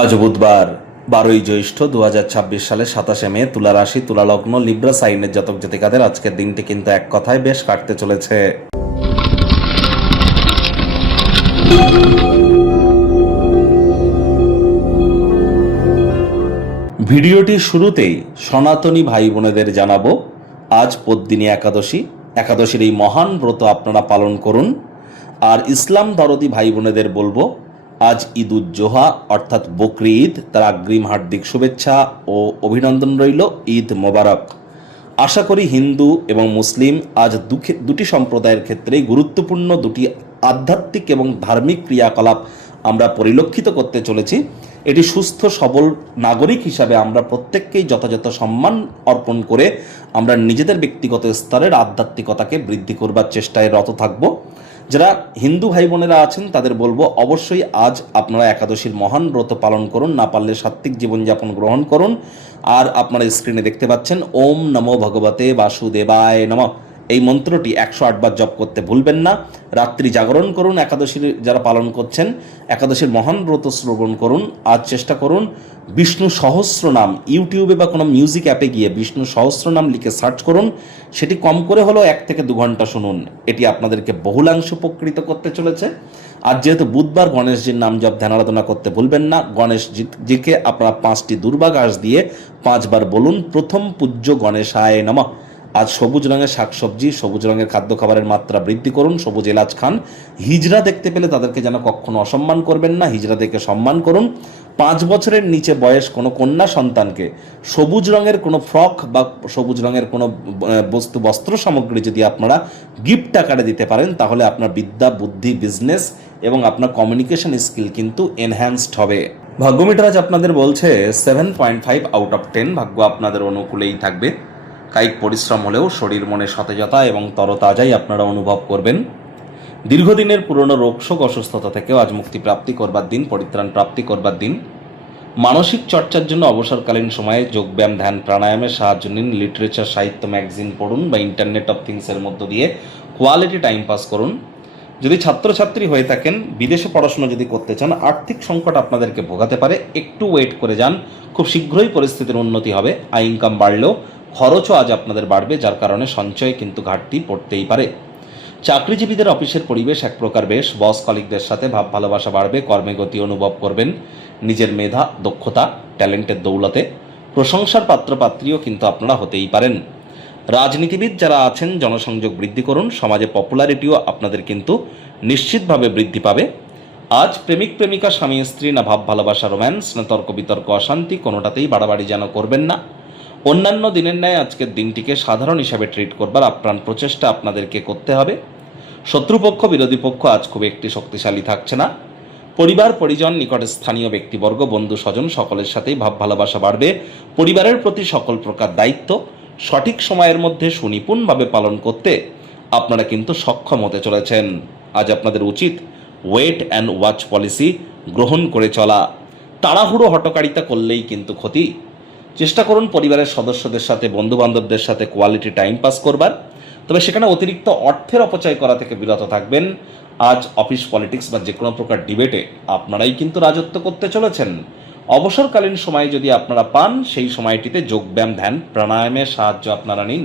আজ বুধবার 12ই জ্যৈষ্ঠ 2026 সালে 27শে মে, তুলা রাশি, তুলা লগ্ন, লিব্রা সাইনের জাতক জাতিকাদের আজকের দিনটি কিন্তু এক কথায় বেশ কাটতে চলেছে। ভিডিওটির শুরুতেই সনাতনী ভাই বোনেদের জানাবো, আজ পদ্মিনী একাদশী। একাদশীর এই মহান ব্রত আপনারা পালন করুন। আর ইসলাম দরদি ভাই বোনেদের বলবো, আজ ঈদ-উজ-জোহা অর্থাৎ বকরি ঈদ, তার অগ্রিম হার্দিক শুভেচ্ছা ও অভিনন্দন রইল। ঈদ মোবারক। আশা করি হিন্দু এবং মুসলিম আজ দুটি সম্প্রদায়ের ক্ষেত্রেই গুরুত্বপূর্ণ দুটি আধ্যাত্মিক এবং ধার্মিক ক্রিয়াকলাপ আমরা পরিলক্ষিত করতে চলেছি। এটি সুস্থ সবল নাগরিক হিসাবে আমরা প্রত্যেককেই যথাযথ সম্মান অর্পণ করে আমরা নিজেদের ব্যক্তিগত স্তরের আধ্যাত্মিকতাকে বৃদ্ধি করবার চেষ্টায় রত থাকব। যারা হিন্দু ভাই বোনেরা আছেন তাদের বলবো, অবশ্যই আজ আপনারা একাদশীর মহান ব্রত পালন করুন, না পারলে সাত্ত্বিক জীবনযাপন গ্রহণ করুন। আর আপনারা স্ক্রিনে দেখতে পাচ্ছেন ওম নমো ভগবতে বাসুদেবায় নমঃ, এই মন্ত্রটি 108 বার জপ করতে ভুলবেন না। রাত্রি জাগরণ করুন। একাদশীর যারা পালন করছেন, একাদশীর মহান ব্রত শ্রবণ করুন। আজ চেষ্টা করুন বিষ্ণু সহস্রনাম, ইউটিউবে বা কোনো মিউজিক অ্যাপে গিয়ে বিষ্ণু সহস্রনাম লিখে সার্চ করুন। সেটি কম করে হলেও 1 থেকে 2 ঘন্টা শুনুন। এটি আপনাদেরকে বহুলাংশ উপকৃত করতে চলেছে। আর যেহেতু বুধবার, গণেশজির নাম জপ ধ্যান আরাধনা করতে ভুলবেন না। গণেশজিকে আপনারা 5টি দুর্বা ঘাস দিয়ে 5 বার বলুন, প্রথম পূজ্য গণেশায় নমঃ। আজ সবুজ রঙের শাকসবজি, সবুজ রঙের খাদ্য খাবারের মাত্রা বৃদ্ধি করুন। সবুজ এলাচ খান। হিজড়া দেখতে পেলে তাদেরকে যেন কখনো অসম্মান করবেন না, হিজড়া দেখে সম্মান করুন। 5 বছরের নিচে বয়স কোনো কন্যা সন্তানকে সবুজ রঙের কোনো ফ্রক বা সবুজ রঙের কোনো বস্ত্র সামগ্রী যদি আপনারা গিফট আকারে দিতে পারেন, তাহলে আপনার বিদ্যা, বুদ্ধি, বিজনেস এবং আপনার কমিউনিকেশন স্কিল কিন্তু এনহ্যান্সড হবে। ভাগ্যমিটার আজ আপনাদের বলছে 7.5 আউট অফ 10। ভাগ্য আপনাদের অনুকূলেই থাকবে। কায়িক পরিশ্রম হলেও শরীর মনে সতেজতা এবং তরতাজাই আপনারা অনুভব করবেন। দীর্ঘদিনের পুরনো রোগশোক অসুস্থতা থেকেও আজ মুক্তি প্রাপ্তি করবার দিন, পরিত্রাণ প্রাপ্তি করবার দিন। মানসিক চর্চার জন্য অবসরকালীন সময়ে যোগব্যায়াম, ধ্যান, প্রাণায়ামের সাহায্য নিন। লিটারেচার, সাহিত্য, ম্যাগাজিন পড়ুন বা ইন্টারনেট অফ থিংসের মধ্য দিয়ে কোয়ালিটি টাইম পাস করুন। যদি ছাত্রছাত্রী হয়ে থাকেন, বিদেশে পড়াশোনা যদি করতে চান, আর্থিক সংকট আপনাদেরকে ভোগাতে পারে। একটু ওয়েট করে যান, খুব শীঘ্রই পরিস্থিতির উন্নতি হবে। আয় ইনকাম বাড়লেও খরচও আজ আপনাদের বাড়বে, যার কারণে সঞ্চয়ে কিন্তু ঘাটতি পড়তেই পারে। চাকরিজীবীদের অফিসের পরিবেশ এক প্রকার বেশ। বস কলিগদের সাথে ভাব ভালোবাসা বাড়বে। কর্মে গতি অনুভব করবেন। নিজের মেধা, দক্ষতা, ট্যালেন্টের দৌলতে প্রশংসার পাত্রপাত্রীও কিন্তু আপনারা হতেই পারেন। রাজনীতিবিদ যারা আছেন, জনসংযোগ বৃদ্ধি করুন। সমাজে পপুলারিটিও আপনাদের কিন্তু নিশ্চিতভাবে বৃদ্ধি পাবে। আজ প্রেমিক প্রেমিকা, স্বামী স্ত্রী, না ভাব ভালোবাসা, রোম্যান্স, না তর্ক বিতর্ক, অশান্তি, কোনোটাতেই বাড়াবাড়ি যেন করবেন না। অন্যান্য দিনের ন্যায় আজকের দিনটিকে সাধারণ হিসাবে ট্রিট করবার আপ্রাণ প্রচেষ্টা আপনাদেরকে করতে হবে। শত্রুপক্ষ, বিরোধী পক্ষ আজ খুব একটি শক্তিশালী থাকছে না। পরিবার, পরিজন, নিকটের স্থানীয় ব্যক্তিবর্গ, বন্ধু স্বজন সকলের সাথেই ভাব ভালোবাসা বাড়বে। পরিবারের প্রতি সকল প্রকার দায়িত্ব সঠিক সময়ের মধ্যে সুনিপুণভাবে পালন করতে আপনারা কিন্তু সক্ষম হতে চলেছেন। আজ আপনাদের উচিত ওয়েট অ্যান্ড ওয়াচ পলিসি গ্রহণ করে চলা। তাড়াহুড়ো হটকারিতা করলেই কিন্তু ক্ষতি। চেষ্টা করুন পরিবারের সদস্যদের সাথে, বন্ধুবান্ধবদের সাথে কোয়ালিটি টাইম পাস করবার, তবে সেখানে অতিরিক্ত অর্থের অপচয় করা থেকে বিরত থাকবেন। আজ অফিস পলিটিক্স বা যে কোনো প্রকার ডিবেটে আপনারাই কিন্তু রাজত্ব করতে চলেছেন। অবসরকালীন সময়ে যদি আপনারা পান, সেই সময়টিতে যোগব্যায়াম, ধ্যান, প্রাণায়ামের সাহায্য আপনারা নিন।